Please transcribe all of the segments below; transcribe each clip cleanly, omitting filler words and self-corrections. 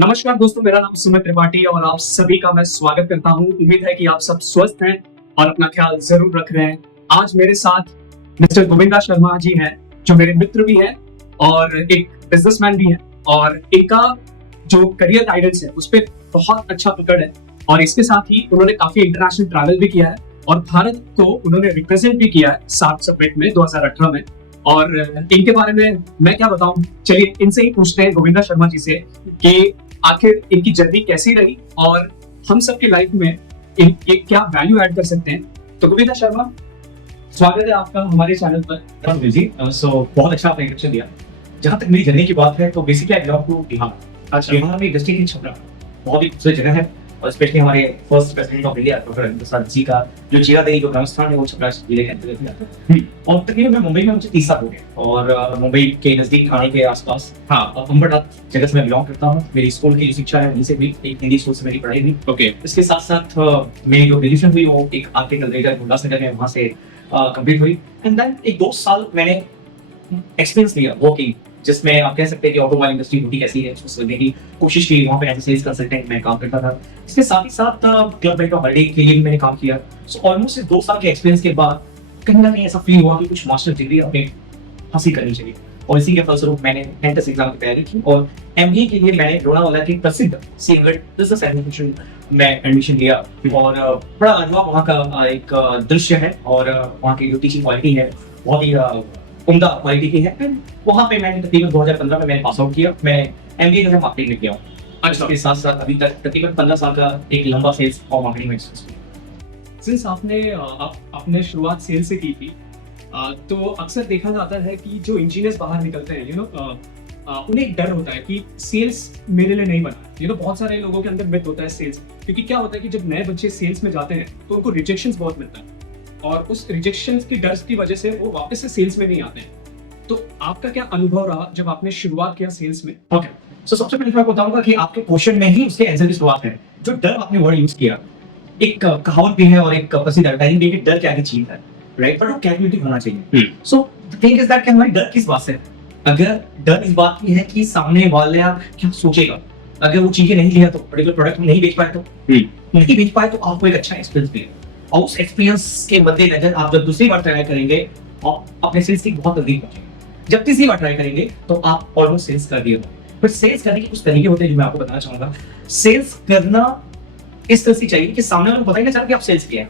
नमस्कार दोस्तों, मेरा नाम सुमित त्रिपाठी और आप सभी का मैं स्वागत करता हूं। उम्मीद है कि आप सब स्वस्थ हैं और अपना ख्याल जरूर रख रहे हैं। आज मेरे साथ मिस्टर गोविंदा शर्मा जी हैं, जो मेरे मित्र भी हैं और एक बिजनेसमैन भी हैं, और इनका जो करियर गाइडेंस है उस पर बहुत अच्छा पकड़ है। और इसके साथ ही उन्होंने काफी इंटरनेशनल ट्रैवल भी किया है और भारत को उन्होंने रिप्रेजेंट भी किया है सार्क समिट में 2018 में। और इनके बारे में मैं क्या बताऊं, चलिए इनसे ही पूछते हैं, गोविंदा शर्मा जी से, कि आखिर इनकी जर्नी कैसी रही और हम सबकी लाइफ में ये क्या वैल्यू ऐड कर सकते हैं। तो गोविंदा शर्मा, स्वागत है आपका हमारे चैनल पर। जी बहुत अच्छा आपने इंट्रोडक्शन दिया। जहाँ तक मेरी जर्नी की बात है तो basically I belong to Bihar. Bihar में डिस्ट्रिक्ट इन छपरा बहुत ही खूबसूरत जगह है, और स्पेशली हमारे first president of India doctor Rajendra Prasad ji का जो जीरादेई जो ग्रामस्थान है वो छपरा जिले के अंतर्गत आता है। और तकरीबन मैं मुंबई में मुझे 30 साल हो गए, और मुंबई के नजदीक थाने के आसपास अंबरनाथ जगह से मैं बिलोंग करता हूँ। मेरी स्कूल की जो शिक्षा है वहीं से भी, एक हिंदी स्कूल से मेरी पढ़ाई हुई। ओके। इसके साथ साथ मेरी जो ग्रेजुएशन हुई वो एक आर्टिकल रेडर उल्लासनगर में वहाँ से कंप्लीट हुई। एंड देन एक 2 साल मैंने एक्सपीरियंस लिया वर्किंग, जिसमें आप कह सकते हैं कि ऑटोमोबाइल इंडस्ट्री होती कैसी है उसको समझने की कोशिश की। वहाँ पे एज ए सेल्स कंसल्टेंट मैं काम करता था। इसके साथ ही साथ क्लब राइट ऑफ हॉलिडे के लिए भी मैंने काम किया। सो ऑलमोस्ट 2 साल के एक्सपीरियंस के बाद कहीं ना कहीं ऐसा फील हुआ कि कुछ मास्टर डिग्री हमें हासिल करनी चाहिए, और इसी के फलस्वरूप मैंने एंट्रेंस एग्जाम की तैयारी की और एमबीए के लिए मैंने लोनावाला के प्रसिद्ध सीएमगढ़ बिजनेस एडमिनिस्ट्रेशन में एडमिशन लिया। और बड़ा लाजवाब वहाँ का एक दृश्य है, और वहाँ की जो टीचिंग क्वालिटी है बहुत ही उम्दा क्वालिटी की है। वहाँ पे मैंने तकरीबन 2015 में मैंने पास आउट किया। मैं एमबीए जो है मार्केटिंग में किया हूँ। अच्छा। इसके साथ साथ अभी तक तकरीबन 15 साल का एक लंबा सेल्स और मार्केटिंग में एक्सपीरियंस किया। सिंस आपने शुरुआत सेल से की थी, तो अक्सर देखा जाता है कि जो इंजीनियर्स बाहर निकलते हैं, उन्हें एक डर होता है कि सेल्स मेरे लिए नहीं बना। बहुत सारे लोगों के अंदर मिथ होता है सेल्स, क्योंकि क्या होता है कि जब नए बच्चे सेल्स में जाते हैं तो उनको रिजेक्शंस बहुत मिलता है, और उस रिजेक्शंस की डर की वजह से वो वापस से सेल्स में नहीं आते हैं। तो आपका क्या अनुभव रहा जब आपने शुरुआत किया सेल्स में? ओके, सो सबसे पहले मैं बताऊंगा कि आपके क्वेश्चन में ही उसके आंसर की शुरुआत है। जो डर आपने वर्ड यूज किया, एक कहावत भी है और एक प्रसिद्ध एडवर्टाइजिंग भी है, डर क्या की चीज है, राइट? पर वो कैलकुलेटिव होना चाहिए। So the thing is that कि हमारी डर किस बात से है? अगर डर इस बात की है कि सामने वाला क्या सोचेगा, अगर वो चीजें नहीं लिया तो पर्टिकुलर प्रोडक्ट नहीं बेच पाए तो नहीं बेच पाए तो आपको एक अच्छा एक्सपीरियंस मिले, और उस एक्सपीरियंस के मद्देनजर आप जब दूसरी बार ट्राई करेंगे और अपने सेल्स की बहुत नजदीक पहुंचेंगे। जब तीसरी बार ट्राई करेंगे तो आप ऑलमोस्ट सेल्स कर दिए। फिर सेल्स करने के कुछ तरीके होते हैं जो मैं आपको बताना चाहूंगा। सेल्स करना इस तरह से चाहिए कि सामने वाले को पता ही ना चले कि आप सेल्स किए हैं।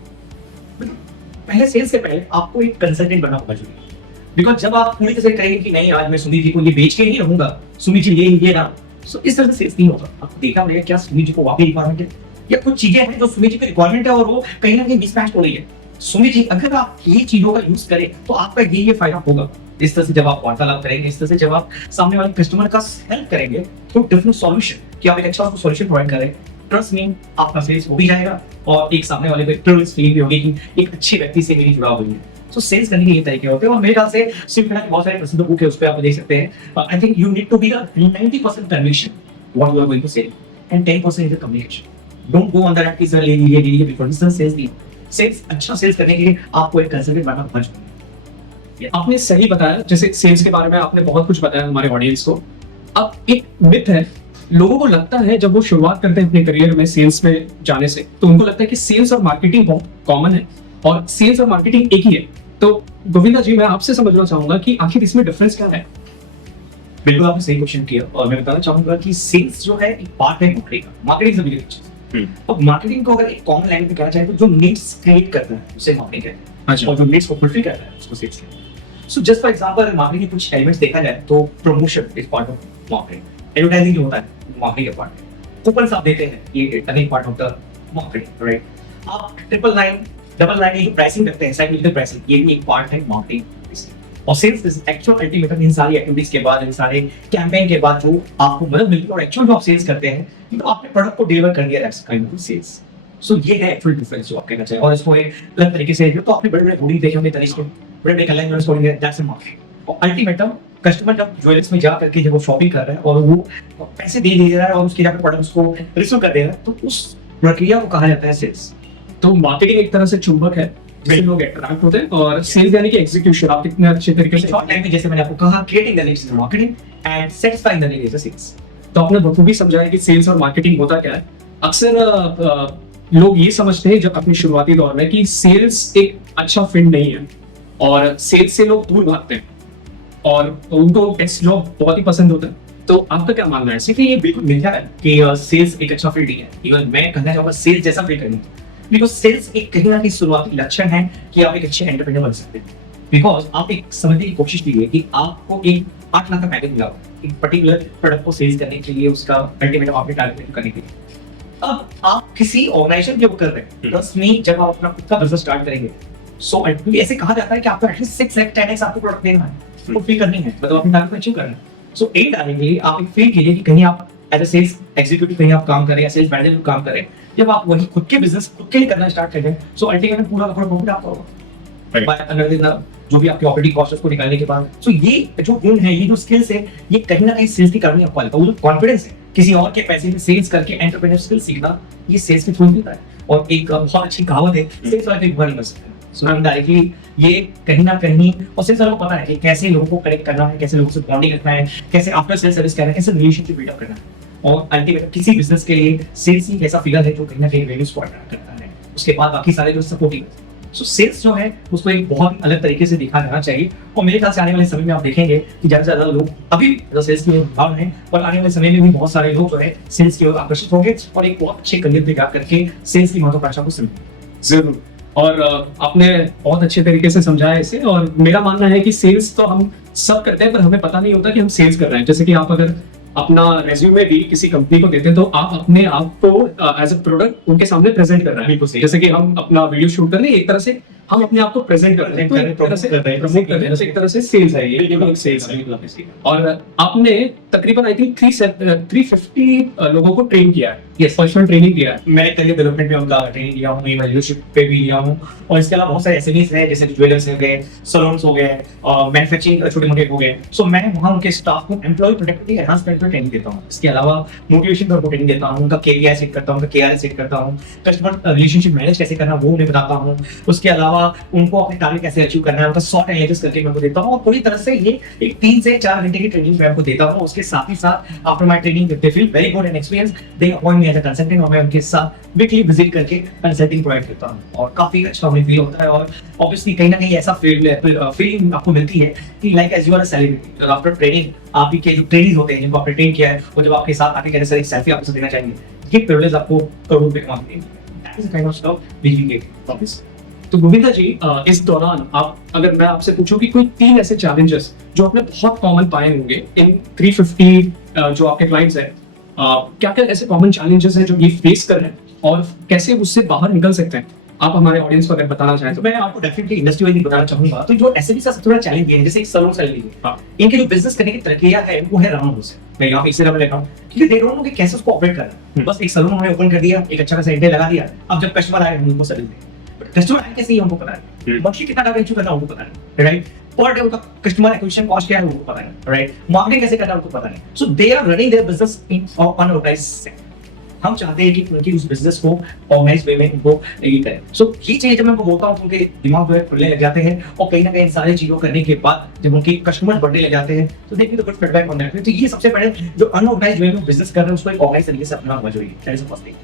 पहले सेल्स के पहले आपको एक कंसल्टेंट बनना होगा जरूरी, बिकॉज जब आप पूरी तरह से कहेंगे कि नहीं आज मैं सुमित जी को ये बेच के ही रहूंगा, सुमित जी ये ना, सो इस तरह से सेल्स नहीं होगा। आपको देखना पड़ेगा क्या सुमित जी को वाकई रिक्वायरमेंट है, या कुछ चीजें हैं जो सुमित जी की रिक्वायरमेंट है और वो कहीं ना कहीं मिसमैच हो रही है। सुमित जी अगर आप ये चीजों का यूज करें तो आपका ये फायदा होगा। इस तरह से जब आप वार्तालाप करेंगे, इस तरह से जब आप सामने वाले कस्टमर का हेल्प करेंगे तो डिफरेंट सॉल्यूशन कि आप एक अच्छा सॉल्यूशन प्रोवाइड करें, ट्रस्ट मीन आपका सेल्स हो भी जाएगा और एक सामने वाले को ट्रस्ट फील भी होगी कि एक अच्छे व्यक्ति से मेरी जुड़ाव हुई है। सो सेल्स करने के ये तरीके होते हैं, और मेरे ख्याल से सिर्फ बहुत सारे प्रसिद्ध बुक है, उस पे आप देख सकते हैं। I think you need to be a 90% conviction what you are going to say and 10% is the communication. Don't go on that कि सर ले लीजिए बिफोर सेल्स नहीं। सेल्स अच्छा सेल्स करने के लिए आपको एक कंसल्टेंट बनना बहुत जरूरी है। आपने सही बताया, जैसे सेल्स के बारे में आपने बहुत कुछ बताया हमारे ऑडियंस को। अब एक मिथ है, लोगों को लगता है जब वो शुरुआत करते हैं अपने करियर में सेल्स में जाने से, तो उनको लगता है कि सेल्स और मार्केटिंग बहुत कॉमन है और सेल्स और मार्केटिंग एक ही है। तो गोविंदा जी, मैं आपसे समझना चाहूंगा कि आखिर इसमें डिफरेंस क्या है? बिल्कुल आपने सही क्वेश्चन किया, और मैं बताना चाहूंगा कि सेल्स जो है एक पार्ट है मार्केटिंग का। मार्केटिंग से बिल्कुल चीज। अब मार्केटिंग को अगर एक कॉमन लैंग्वेज में कहना चाहे तो जो नीड्स क्रिएट करता है उसे मार्केटिंग कहते हैं। अच्छा। और जो नीड्स को फुलफिल करता है उसको सेल्स कहते हैं। So just for example marketing के कुछ एलिमेंट्स देखा जाए तो promotion is part of marketing, advertising जो होता है मार्केटिंग का पार्ट है, कूपन्स आप देते हैं ये again part of the marketing, right? आप 999 डबल प्राइसिंग करते हैं, साइकोलॉजिकल प्राइसिंग, ये भी एक पार्ट है मार्केटिंग। और सेल्स इज एक्चुअल अल्टीमेटम इन सारी एक्टिविटीज के बाद, इन सारे कैंपेन के बाद जो आपको मदद मिलती है और एक्चुअल जो आप सेल्स करते हैं तो आपने प्रोडक्ट को डिलीवर कर दिया, दैट्स काइंड ऑफ सेल्स। सो ये है एक्चुअल डिफरेंस जो आप कहना चाहिए। और इसको एक अलग तरीके से तो आपने बड़े-बड़े होर्डिंग देखे होंगे, तरीके बड़े-बड़े कलर यूज होंगे, दैट्स अ मार्केटिंग। और अल्टीमेटम कस्टमर जब ज्वेलर्स में जा करके जब वो शॉपिंग कर रहा है और वो पैसे दे रहा है और उसके जाकर प्रोडक्ट्स को रिसीव कर दे रहा है, तो उस प्रक्रिया को कहा जाता है सेल्स। तो मार्केटिंग एक तरह से चुंबक है जिससे लोग अट्रैक्ट होते हैं, और सेल्स यानी कि एग्जीक्यूशन आप कितने अच्छे तरीके से। शॉर्ट टाइम में जैसे मैंने आपको कहा, creating the needs is marketing and satisfying the needs is sales. तो आपने बखूबी समझाया कि सेल्स और मार्केटिंग होता क्या है। अक्सर लोग ये समझते हैं जब अपनी शुरुआती दौर में कि सेल्स एक अच्छा फील्ड नहीं है और सेल्स से लोग दूर भागते हैं और उनको डेस्क जॉब बहुत ही पसंद होता है। तो आपका क्या मानना है? देखिए ये बिल्कुल मिथ्या है कि सेल्स एक अच्छा फील्ड नहीं है। इवन मैं कहना चाहूंगा सेल्स जैसा फील्ड नहीं है, बिकॉज सेल्स एक कहीं ना कहीं शुरुआती लक्षण है कि आप एक अच्छे एंटरप्रेन्योर बन सकते हैं। बिकॉज आप एक समझने की कोशिश कीजिए कि आपको एक 8 लाख का पैकेज मिला होगा एक पर्टिकुलर प्रोडक्ट को सेल्स करने के लिए, उसका अल्टीमेट आपने टारगेट करने के लिए। अब आप किसी ऑर्गेनाइजेशन के ऊपर कर रहे हैं, ट्रस्ट मी, जब आप अपना खुद का बिजनेस स्टार्ट करेंगे, सो अल्टीमेटली ऐसे कहा जाता है कि आपको एटलीस्ट 6x 10x आपको प्रोडक्ट देना है, फुलफिल करनी है, मतलब अपने टारगेट को अचीव करना है। सो एंड आने के लिए आप एक फील कीजिए कि कहीं आप एज अ सेल्स एग्जीक्यूटिव कहीं आप काम करें या सेल्स मैनेजर काम करें। जब आप वही खुद के बिजनेस खुद के लिए करना स्टार्ट करें, सो अल्टीमेटली पूरा का पूरा प्रॉफिट आपका होगा। बाय अनदर जो भी आपके ऑपरेटिंग कॉस्ट को निकालने के बाद, सो ये जो गुण है, ये जो स्किल्स है, ये कहीं ना कहीं सेल्स की करनी आपको आता है। वो जो कॉन्फिडेंस है किसी और के पैसे में सेल्स करके एंटरप्रेन्योर स्किल सीखना, ये सेल्स के थ्रू मिलता है। और एक बहुत अच्छी कहावत है, सेल्स वाले भूखा नहीं मर सकते। सो डायरेक्टली ये कहीं ना कहीं, और सेल्स वालों को पता है कि कैसे लोगों को कनेक्ट करना है, कैसे लोगों से बॉन्डिंग रखना है, कैसे आफ्टर सेल्स सर्विस करना है, कैसे रिलेशनशिप बिल्ड अप करना है। और अल्टीमेटली किसी बिजनेस के लिए सेल्स ही ऐसा फिगर है जो कहीं ना कहीं वैल्यूज को अट्रैक्ट करता है, उसके बाद बाकी सारे जो सपोर्टिंग। सो सेल्स जो है उसको एक बहुत ही अलग तरीके से देखा जाना चाहिए। और मेरे ख्याल से आने वाले समय में आप देखेंगे कि ज्यादा से ज्यादा लोग अभी सेल्स की ओर भाव हैं, और आने वाले समय में भी बहुत सारे लोग जो है सेल्स की ओर आकर्षित होंगे और एक बहुत अच्छे करियर तैयार करके सेल्स की महत्वकांक्षा को समझेंगे। जरूर। और आपने बहुत अच्छे तरीके से समझाया इसे। और मेरा मानना है कि सेल्स तो हम सब करते हैं, पर हमें पता नहीं होता कि हम सेल्स कर रहे हैं। जैसे कि आप अगर अपना रेज्यूमे भी किसी कंपनी को देते हैं तो आप अपने आप को एज अ प्रोडक्ट उनके सामने प्रेजेंट कर रहे हैं। बिल्कुल सही। जैसे कि हम अपना वीडियो शूट कर रहे हैं, एक तरह से हम अपने आप को प्रेजेंट कर रहे हैं, तो एक तरह से प्रमोट कर रहे हैं, एक तरह से सेल्स है, ये भी एक सेल्स है। और आपने तकरीबन आई थिंक 350 लोगों को ट्रेन किया है, Yes. पर्सनल ट्रेनिंग किया है। मैंने करियर डेवलपमेंट में उनका ट्रेनिंग लिया हूँ, लीडरशिप पे भी लिया हूँ, और इसके अलावा बहुत सारे एसएमईज हैं, जैसे ज्वेलर्स हो गए, सैलून्स हो गए, मैन्युफैक्चरिंग छोटे मोटे हो गए। सो मैं वहाँ उनके स्टाफ को एम्प्लॉय प्रोडक्टिविटी एनहांसमेंट पर ट्रेनिंग देता हूँ। इसके अलावा मोटिवेशन पर ट्रेनिंग देता हूँ, उनका केपीआई सेट करता हूँ, उनका केआरए सेट करता हूँ, कस्टमर रिलेशनशिप मैनेज कैसे करना वो उन्हें बताता हूँ। उसके अलावा उनको अपने टारगेट कैसे अचीव करना है, उनका सॉर्ट एनालिसिस करके मैं उनको देता हूँ। और पूरी तरह से ये एक 3 से 4 घंटे की ट्रेनिंग मैं उनको देता हूँ। उसके साथ ही साथ after my training they feel very good and experience, they appoint me as a consultant, और मैं उनके साथ वीकली विजिट करके कंसल्टिंग प्रोवाइड करता हूँ, और काफी अच्छा उन्हें फील होता है। और ऑब्वियसली कहीं ना कहीं ऐसा फीलिंग आपको मिलती है कि like as you are a celebrity. After training आपके के जो ट्रेनिंग होते हैं जिनको आपने ट्रेन किया है, वो जब आपके साथ आके कहते सर एक सेल्फी आपको देना चाहेंगे, ये प्रिविलेज आपको करोड़ों रुपए कमा देंगे। That is the kind of stuff which we get office. तो गोविंदा जी, इस दौरान आप, अगर मैं आपसे पूछूं कि कोई 3 ऐसे चैलेंजेस जो आपने बहुत कॉमन पाए होंगे इन 350 जो आपके क्लाइंट्स हैं, क्या क्या ऐसे कॉमन चैलेंजेस हैं जो ये फेस कर रहे हैं और कैसे उससे बाहर निकल सकते हैं, आप हमारे ऑडियंस को अगर बताना चाहें तो। मैं आपको डेफिनेटली इंडस्ट्री वाइज बताना चाहूंगा। तो जो एसएमई का सबसे बड़ा चैलेंज ये है, जैसे एक सैलून चल हाँ। इनके जो बिजनेस करने की प्रक्रिया है वो है राउंड से। मैं यहाँ पे इसे रख लेता हूँ क्योंकि दे डोंट नो कि कैसे उसको ऑपरेट करना। बस एक सैलून उन्होंने ओपन कर दिया, एक अच्छा खासा इंटेल लगा दिया, अब जब कस्टमर आए हम उनको सर्विस दें। कस्टमर आए कैसे ही हमको पता है, मंथली कितना टारगेट अचीव करना उनको पता है, राइट? पर डे उनका कस्टमर एक्विजिशन कॉस्ट क्या है उनको पता है, राइट? मार्केटिंग कैसे करना उनको पता है। So they are running their business in unorganised sector. हम चाहते हैं कि उनकी उस बिजनेस को ऑर्गेनाइज वे में उनको ये करें। सो ये चीजें जब मैं उनको बोलता हूँ तो उनके दिमाग जो है खुलने लग जाते हैं, और कहीं ना कहीं सारी चीजों करने के बाद जब उनकी कस्टमर बढ़ने लग जाते हैं तो देखिए तो गुड फीडबैक ऑन दैट। तो ये सबसे पहले जो अनऑर्गेनाइज्ड वे में बिजनेस कर रहे हैं उसको एक ऑर्गेनाइज तरीके से अपनाना जरूरी है। That is the first thing.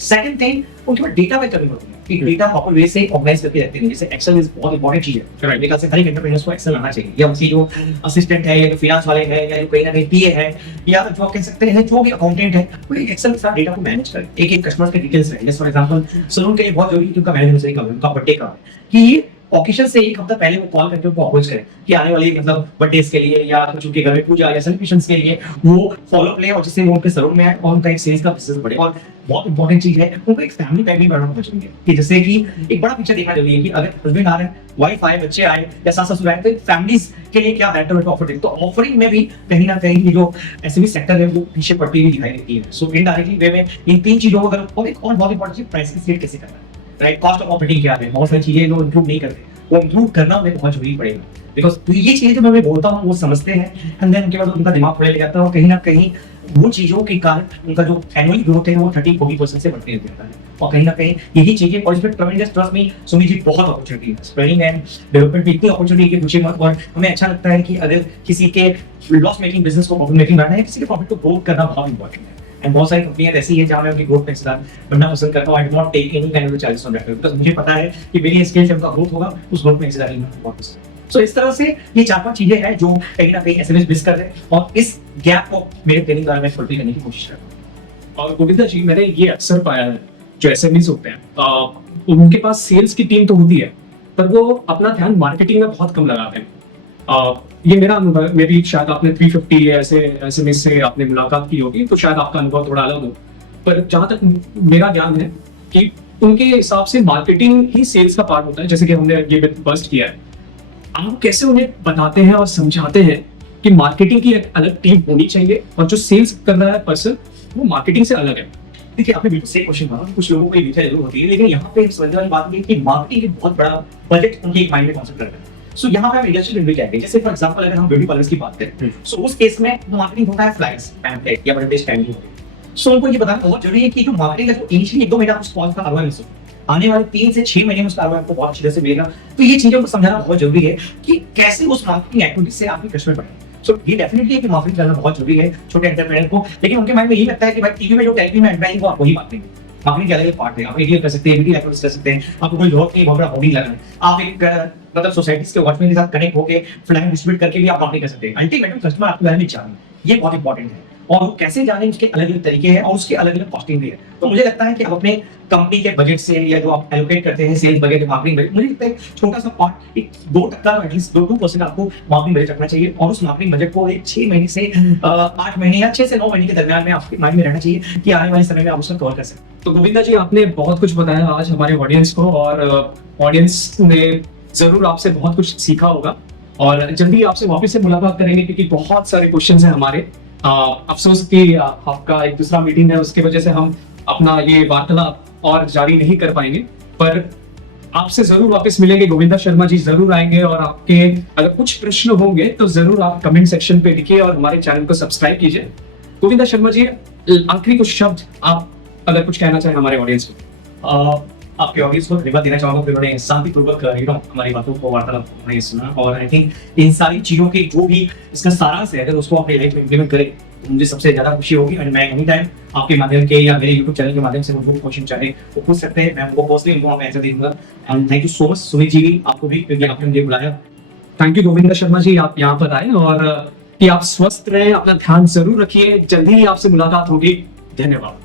Second thing, उनके पास डेटा में कमी होती है कि डेटा प्रॉपर वे से ऑर्गेनाइज करके रखते हैं। जैसे एक्सेल इज बहुत इंपॉर्टेंट चीज है, मेरे ख्याल से हर एक एंटरप्रेन्योर्स को एक्सेल आना चाहिए, या उनकी जो असिस्टेंट है, या जो फाइनेंस वाले हैं, या जो कहीं ना कहीं पीए है, या जो आप कह सकते हैं जो भी अकाउंटेंट है, वो एक्सेल के साथ डेटा को मैनेज करे, एक एक कस्टमर के डिटेल्स है। जैसे फॉर एग्जांपल सैलून के लिए बहुत जरूरी है कि उनका मैनेजमेंट सही करें, उनका बर्थडे का कि ये ऑकेशन से एक हफ्ता पहले वो कॉल करके उनको अप्रोच करें कि आने वाली मतलब बर्थडेज के लिए या कुछ उनके घर में पूजा या सेलिब्रेशंस के लिए वो फॉलो अप ले, और जिससे वो उनके सैलून में आए और उनका एक सेल्स का बिजनेस बढ़े। और बहुत इंपॉर्टेंट चीज है, उनको एक फैमिली पैक भी बनाना बहुत जरूरी है कि जैसे कि एक बड़ा पिक्चर देखना जरूरी है कि अगर हस्बैंड आ रहे हैं, वाइफ आए, बच्चे आए या सास ससुर आए, तो फैमिलीज के लिए क्या बेटर ऑफर देते। तो ऑफरिंग में भी कहीं ना कहीं ये जो एसएमई सेक्टर है वो पीछे पड़ती हुई दिखाई देती है। सो इनडायरेक्टली वे में इन 3 चीजों को अगर, और एक और बहुत इंपॉर्टेंट चीज प्राइस की सेट कैसे करना है, राइट? कॉस्ट ऑफ ऑपरेटिंग क्या है, बहुत सारी चीजें जो इंप्रूव नहीं करते वो इंप्रूव करना उन्हें बहुत जरूरी पड़ेगा। बिकॉज ये चीजें जो मैं बोलता हूँ वो समझते हैं, एंड देन उनके बाद उनका दिमाग खुलने लग जाता है और कहीं ना कहीं वो चीजों के कारण उनका जो एनुअल ग्रोथ है वो 30-40% से बढ़ते रहता है। और कहीं ना कहीं यही चीजें, और इसमें tremendous, trust me Sumit ji, बहुत अपॉर्चुनिटी है स्प्रेडिंग एंड डेवलपमेंट में, इतनी अपॉर्चुनिटी है पूछिए मत। और हमें अच्छा लगता है कि अगर किसी के लॉस मेकिंग बिजनेस को प्रॉफिट मेकिंग बनाना है, किसी के प्रॉफिट को ग्रो करना बहुत इंपॉर्टेंट है। एंड बहुत सारी कंपनियां ऐसी है जहां मैं उनकी ग्रोथ में हिस्सेदार बनना पसंद करता हूं। I do not take any kind of charges on that, because मुझे पता है कि मेरी स्किल से उनका ग्रोथ होगा, उस ग्रोथ में हिस्सेदारी में बहुत पसंद है। सो इस तरह से ये 4-5 चीजें हैं जो कहीं ना कहीं एसएमएस मिस कर रहे हैं, और इस गैप को मेरे ट्रेनिंग द्वारा मैं फुलफिल करने की कोशिश कर रहा हूं। और गोविंदा जी, मैंने ये अक्सर पाया है जो एसएमईज होते हैं, उनके पास सेल्स की टीम तो होती है, पर वो अपना ध्यान मार्केटिंग में बहुत कम लगाते हैं। ये मेरा अनुभव है, मे भी शायद आपने 350 ऐसे एसएमईज से आपने मुलाकात की होगी, तो शायद आपका अनुभव थोड़ा अलग हो। पर जहां तक मेरा ज्ञान है कि उनके हिसाब से मार्केटिंग ही सेल्स का पार्ट होता है, जैसे कि हमने ये बस्ट किया है। आप कैसे उन्हें बताते हैं और समझाते हैं कि मार्केटिंग की एक अलग टीम होनी चाहिए और जो सेल्स कर रहा है पर्सन वो मार्केटिंग से अलग है? देखिए, आपने बिल्कुल सही क्वेश्चन कहा। कुछ लोगों को ये विचार जरूर होती है, लेकिन यहाँ पे समझने वाली बात ये है कि मार्केटिंग एक बहुत बड़ा बजट उनके माइंड में कॉन्सेप्ट रहता है। सो यहाँ पे हम इंडस्ट्री रिव्यू क्या है, जैसे फॉर एग्जांपल अगर हम ब्यूटी पार्लर्स की बात करें, सो उस केस में मार्केटिंग होता है फ्लायर्स, पैम्पलेट या एडवर्टाइज टाइमिंग। सो उनको ये बताना बहुत जरूरी है कि जो मार्केटिंग का जो इनिशियली 1-2 महीना उस कॉल का आरओआई मिल सकता है, आने वाले 3 से 6 महीने में उसका आरओआई आपको बहुत अच्छी तरह से मिलेगा। तो ये चीजों को समझाना बहुत जरूरी है कि कैसे उस मार्केटिंग एक्टिविटी से आपके कस्टमर बढ़े। सो ये डेफिनेटली है कि मार्केटिंग करना बहुत जरूरी है छोटे एंटरप्रेन्योर को, लेकिन उनके माइंड में यही लगता है कि भाई टीवी में जो टेलीविजन में एडवर्टाइजिंग, वो आप वही बात नहीं। मार्केटिंग के अलग पार्ट है। आप एडीएल कर सकते हैं, मीडिया एक्टिविटीज कर सकते हैं, आपको कोई जरूरत नहीं बहुत बड़ा होर्डिंग लगाना है। आप एक मतलब सोसाइटीज के वॉचमैन के साथ कनेक्ट होकर फ्लैग डिस्ट्रीब्यूट करके भी आप मार्केटिंग कर सकते हैं। अल्टीमेटली कस्टमर आपके बारे में जाने, ये बहुत इंपॉर्टेंट है। और वो कैसे जाने, उसके अलग अलग तरीके हैं और उसके अलग अलग कॉस्टिंग भी है। तो मुझे लगता है कि आप अपने कंपनी के बजट से या जो आप एलोकेट करते हैं सेल्स बजट, मार्केटिंग बजट, मुझे लगता है छोटा सा पार्ट, एक 2% एटलीस्ट 2% आपको मार्केटिंग बजट रखना चाहिए। और उस मार्केटिंग बजट को एक 6 महीने से 8 महीने या 6 से 9 महीने के दरमियान में आपके माइंड में रहना चाहिए कि आने वाले समय में आप उसका कवर कर सकते हैं। तो गोविंदा जी, आपने बहुत कुछ बताया आज हमारे ऑडियंस को, और ऑडियंस ने जरूर आपसे बहुत कुछ सीखा होगा, और जल्दी आपसे वापस से मुलाकात करेंगे क्योंकि बहुत सारे क्वेश्चंस हैं हमारे। अफसोस कि आपका एक दूसरा मीटिंग है, उसकी वजह से हम अपना ये वार्तालाप और जारी नहीं कर पाएंगे, पर आपसे जरूर वापस मिलेंगे। गोविंदा शर्मा जी जरूर आएंगे, और आपके अगर कुछ प्रश्न होंगे तो जरूर आप कमेंट सेक्शन पे लिखिए और हमारे चैनल को सब्सक्राइब कीजिए। गोविंदा शर्मा जी, आखिरी कुछ शब्द आप अगर कुछ कहना चाहें हमारे ऑडियंस को। आपके ऑडियंस को धन्यवाद देना चाहूंगा कि उन्होंने शांतिपूर्वक हमारी बातों को, वार्तालाप को उन्होंने सुना। और आई थिंक इन सारी चीजों के जो भी इसका सारांश है, अगर उसको अपनी लाइफ में इंप्लीमेंट करें तो मुझे सबसे ज्यादा खुशी होगी। और मैं एनी टाइम आपके माध्यम के या मेरे यूट्यूब चैनल के माध्यम से उनको क्वेश्चन चाहे वो पूछ सकते हैं, मैं उनको पर्सनली उनको आंसर दे दूंगा। And thank you so much Sumit ji, आपको भी, क्योंकि आपने मुझे बुलाया। थैंक यू गोविंदा शर्मा जी, आप यहाँ पर आए, और कि आप स्वस्थ रहें, अपना ध्यान जरूर रखिए। जल्दी ही आपसे मुलाकात होगी। धन्यवाद।